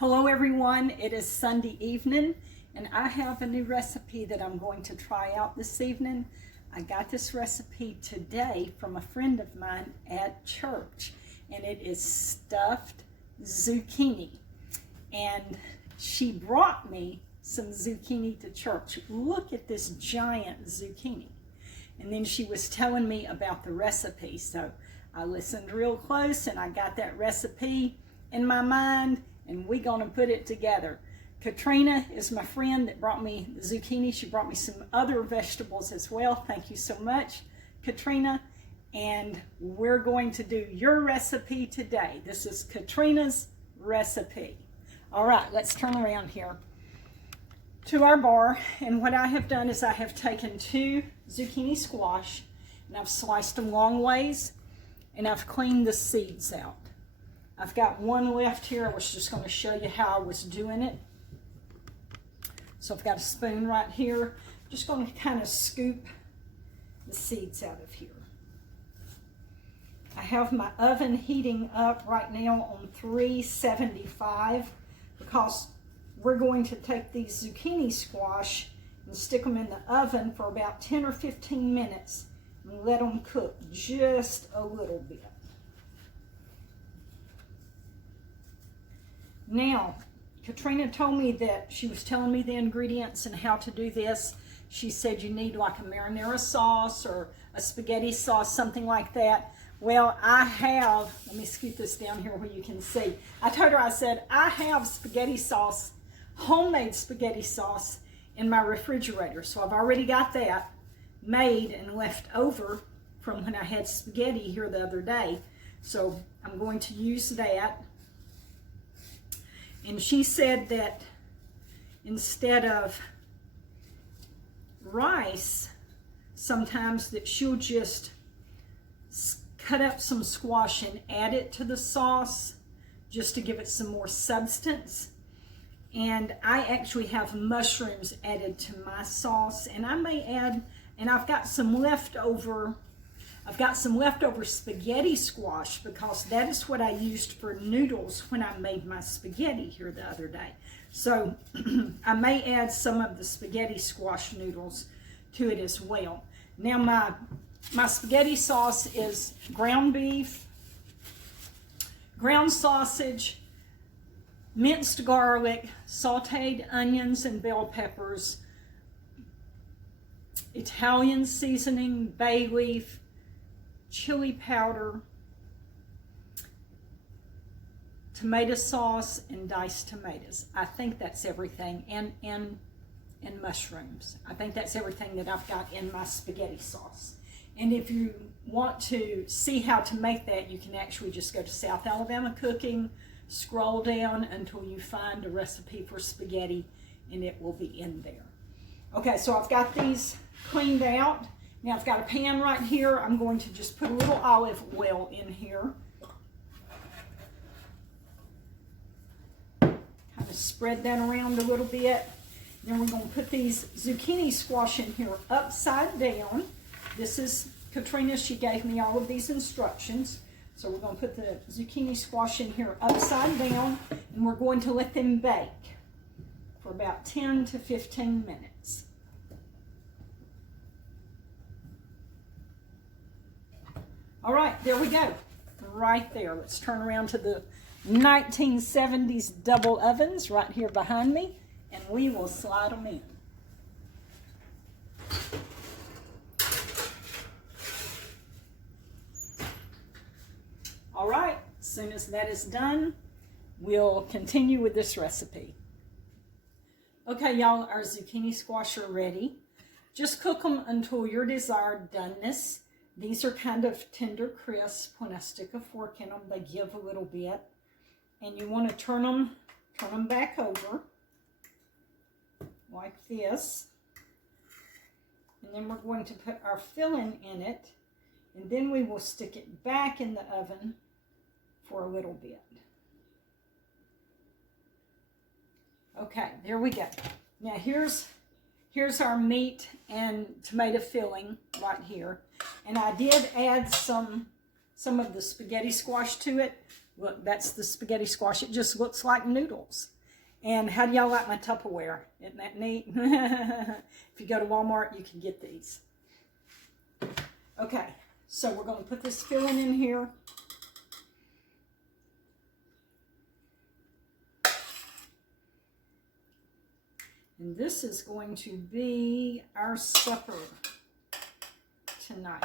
Hello everyone, it is Sunday evening and I have a new recipe that I'm going to try out this evening. I got this recipe today from a friend of mine at church and it is stuffed zucchini. And she brought me some zucchini to church. Look at this giant zucchini. And then she was telling me about the recipe. So I listened real close and I got that recipe in my mind and we're gonna put it together. Katrina is my friend that brought me the zucchini. She brought me some other vegetables as well. Thank you so much, Katrina. And we're going to do your recipe today. This is Katrina's recipe. All right, let's turn around here to our bar. And what I have done is I have taken 2 zucchini squash and I've sliced them long ways and I've cleaned the seeds out. I've got one left here. I was just going to show you how I was doing it. So I've got a spoon right here. Just going to kind of scoop the seeds out of here. I have my oven heating up right now on 375 because we're going to take these zucchini squash and stick them in the oven for about 10 or 15 minutes and let them cook just a little bit. Now, Katrina told me that she was telling me the ingredients and how to do this. She said you need like a marinara sauce or a spaghetti sauce, something like that. Well, I have, let me scoot this down here where you can see. I told her, I said, I have spaghetti sauce, homemade spaghetti sauce in my refrigerator. So I've already got that made and left over from when I had spaghetti here the other day. So I'm going to use that. And she said that instead of rice, sometimes that she'll just cut up some squash and add it to the sauce just to give it some more substance. And I actually have mushrooms added to my sauce, and I may add, and I've got some leftover spaghetti squash because that is what I used for noodles when I made my spaghetti here the other day. So I may add some of the spaghetti squash noodles to it as well. Now my spaghetti sauce is ground beef, ground sausage, minced garlic, sauteed onions and bell peppers, Italian seasoning, bay leaf, chili powder, tomato sauce, and diced tomatoes. I think that's everything, and mushrooms. I think that's everything that I've got in my spaghetti sauce. And if you want to see how to make that, you can actually just go to South Alabama Cooking, scroll down until you find a recipe for spaghetti, and it will be in there. Okay, so I've got these cleaned out. Now I've got a pan right here. I'm going to just put a little olive oil in here. Kind of spread that around a little bit. Then we're going to put these zucchini squash in here upside down. This is Katrina. She gave me all of these instructions. So we're going to put the zucchini squash in here upside down, and we're going to let them bake for about 10 to 15 minutes. All right, there we go, right there. Let's turn around to the 1970s double ovens right here behind me, and we will slide them in. All right, as soon as that is done, we'll continue with this recipe. Okay, y'all, our zucchini squash are ready. Just cook them until your desired doneness. These are kind of tender crisp. When I stick a fork in them, they give a little bit. And you want to turn them back over like this. And then we're going to put our filling in it. And then we will stick it back in the oven for a little bit. Okay, there we go. Now here's our meat and tomato filling right here. And I did add some of the spaghetti squash to it, Look, that's the spaghetti squash. It just looks like noodles. And how do y'all like my Tupperware? Isn't that neat? If you go to Walmart, you can get these. Okay, so we're going to put this filling in here. And this is going to be our supper tonight.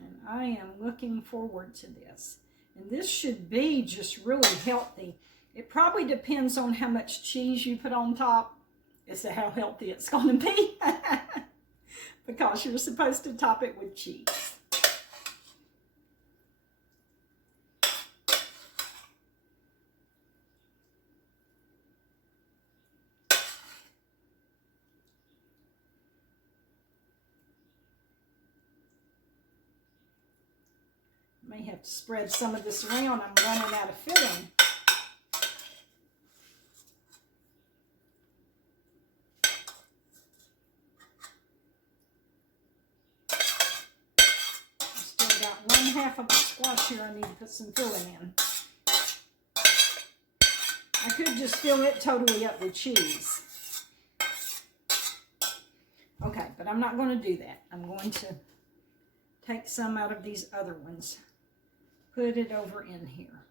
And I am looking forward to this. And this should be just really healthy. It probably depends on how much cheese you put on top as to how healthy it's going to be. Because you're supposed to top it with cheese. May have to spread some of this around. I'm running out of filling. I've still got 1/2 of the squash here I need to put some filling in. I could just fill it totally up with cheese. Okay, but I'm not going to do that. I'm going to take some out of these other ones. Put it over in here.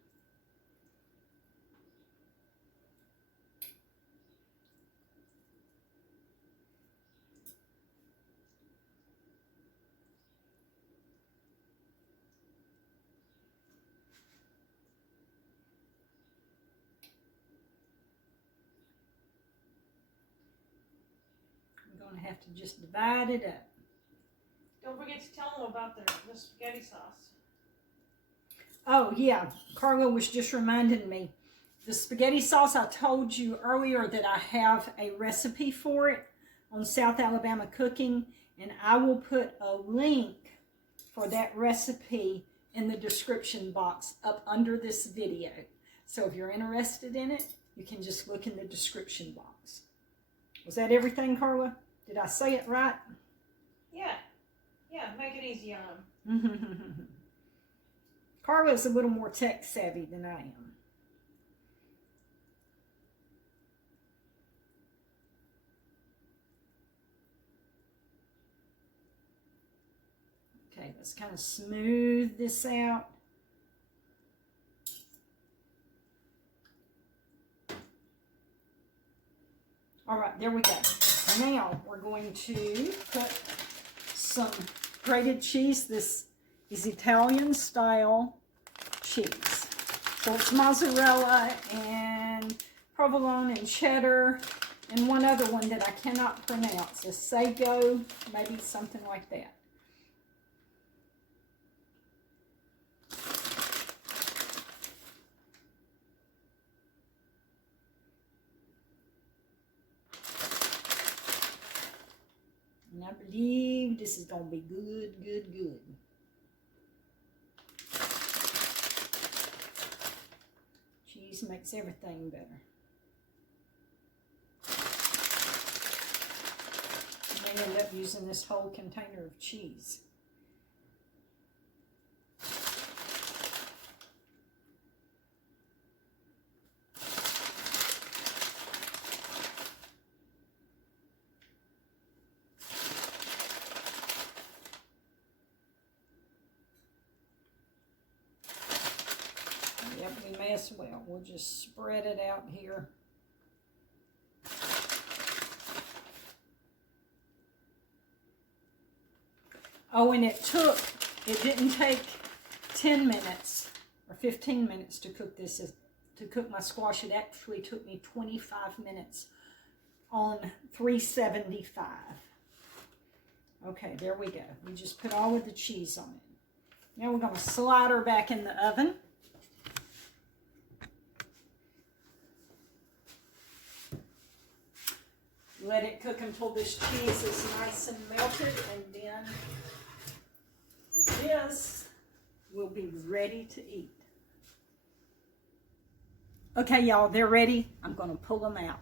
I'm going to have to just divide it up. Don't forget to tell them about the spaghetti sauce. Oh, yeah. Carla was just reminding me. The spaghetti sauce, I told you earlier that I have a recipe for it on South Alabama Cooking, and I will put a link for that recipe in the description box up under this video. So if you're interested in it, you can just look in the description box. Was that everything, Carla? Did I say it right? Yeah. Yeah, make it easy on them. Carla's a little more tech savvy than I am. Okay, let's kind of smooth this out. All right, there we go. Now we're going to put some grated cheese. This is Italian style cheese. So it's mozzarella and provolone and cheddar and one other one that I cannot pronounce. A sago, maybe something like that. And I believe this is going to be good, good, good. Cheese makes everything better. I may end up using this whole container of cheese. Yep, we may as well. We'll just spread it out here. Oh, and it didn't take 10 minutes or 15 minutes to cook this, to cook my squash. It actually took me 25 minutes on 375. Okay, there we go. We just put all of the cheese on it. Now we're going to slide her back in the oven. Let it cook until this cheese is nice and melted, and then this will be ready to eat. Okay, y'all, they're ready. I'm going to pull them out.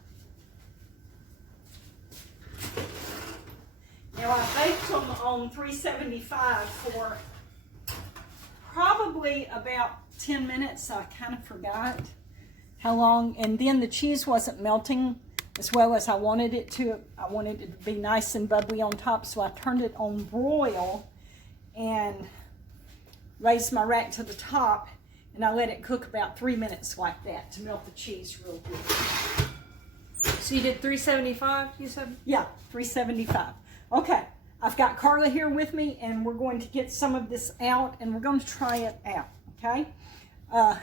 Now, I baked them on 375 for probably about 10 minutes, so I kind of forgot how long. And then the cheese wasn't melting as well as I wanted it to. I wanted it to be nice and bubbly on top, so I turned it on broil and raised my rack to the top, and I let it cook about 3 minutes like that to melt the cheese real good. So you did 375, you said? Yeah, 375. Okay, I've got Carla here with me, and we're going to get some of this out, and we're going to try it out, okay? I'm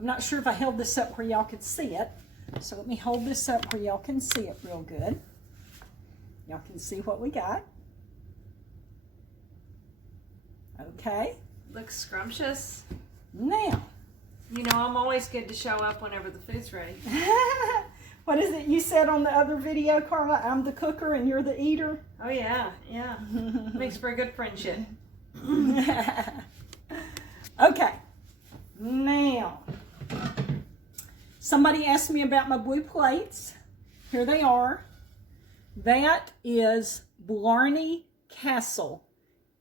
not sure if I held this up where y'all could see it, so let me hold this up where y'all can see it real good. Y'all can see what we got. Okay. Looks scrumptious. Now. You know, I'm always good to show up whenever the food's ready. What is it you said on the other video, Carla? I'm the cooker and you're the eater? Oh, yeah, yeah. Makes for a good friendship. Okay. Now, somebody asked me about my blue plates. Here they are. That is Blarney Castle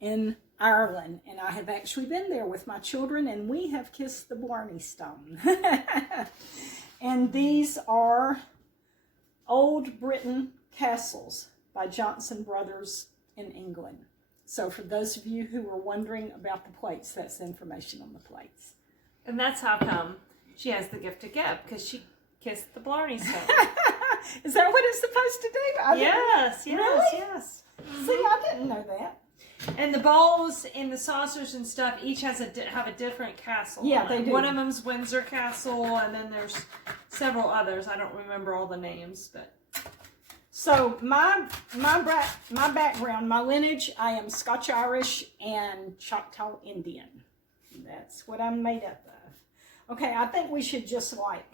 in Ireland, and I have actually been there with my children, and we have kissed the Blarney Stone. And these are Old Britain castles by Johnson Brothers in England. So for those of you who were wondering about the plates, that's the information on the plates. And that's how come she has the gift to give, because she kissed the Blarney Stone. Is that what it's supposed to do? Yes. Really? Yes. See, I didn't know that. And the bowls and the saucers and stuff each have a different castle. Yeah, they do. One of them's Windsor Castle, and then there's several others. I don't remember all the names, but so my background, my lineage, I am Scotch-Irish and Choctaw Indian. That's what I'm made up of. Okay, I think we should just like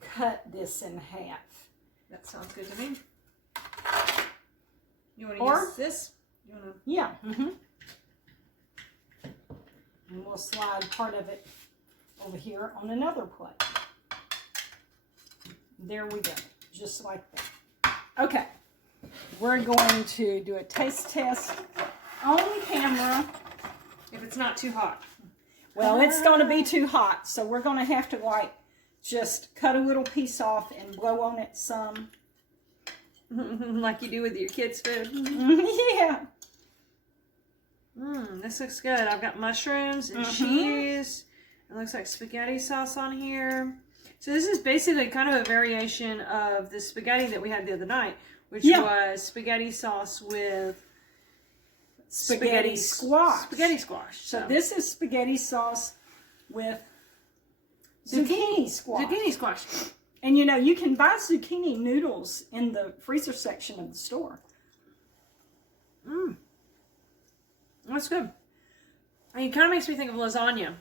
cut this in half. that sounds good to me. You want to Or- use this? You want to? Yeah. And we'll slide part of it over here on another plate. There we go. Just like that. Okay. We're going to do a taste test on camera. If it's not too hot. Well, it's going to be too hot, so we're going to have to like just cut a little piece off and blow on it some. Like you do with your kids' food. Yeah. This looks good. I've got mushrooms and cheese. It looks like spaghetti sauce on here. So this is basically kind of a variation of the spaghetti that we had the other night, which was spaghetti sauce with Spaghetti squash. Spaghetti squash. So this is spaghetti sauce with zucchini squash. Zucchini squash. And you know, you can buy zucchini noodles in the freezer section of the store. That's good. And it kind of makes me think of lasagna.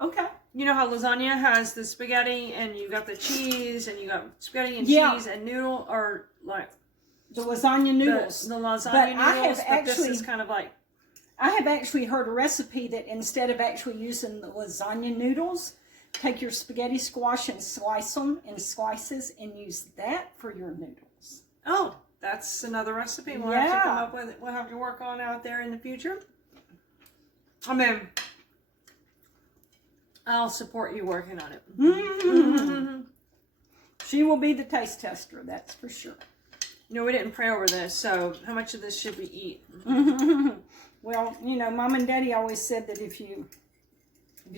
Okay. You know how lasagna has the spaghetti and you got the cheese and you got spaghetti and cheese and noodle, or like the lasagna noodles. The lasagna but noodles, this is kind of like... I have actually heard a recipe that instead of actually using the lasagna noodles, take your spaghetti squash and slice them in slices and use that for your noodles. Oh, that's another recipe we'll have to come up with. We'll have to work on out there in the future. I mean, I'll support you working on it. She will be the taste tester, that's for sure. You know, we didn't pray over this, so how much of this should we eat? Well, you know, Mom and Daddy always said that if you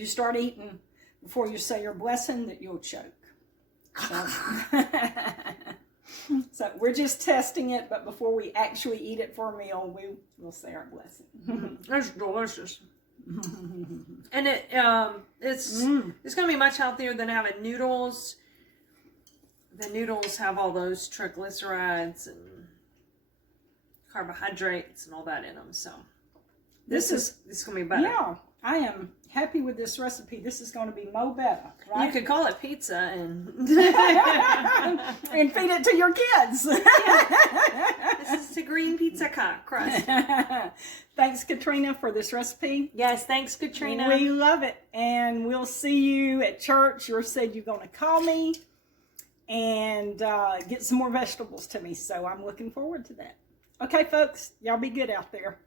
start eating before you say your blessing, that you'll choke. So, so we're just testing it, but before we actually eat it for a meal, we'll say our blessing. That's delicious. And it's going to be much healthier than having noodles. The noodles have all those triglycerides and carbohydrates and all that in them. So this is going to be better. Yeah, I am happy with this recipe. This is going to be mo better, right? You could call it pizza and and feed it to your kids. This is the green pizza crust. Thanks, Katrina, for this recipe. Yes, thanks, Katrina. We love it, and we'll see you at church. You said you're going to call me and get some more vegetables to me, so I'm looking forward to that. Okay, folks, y'all be good out there.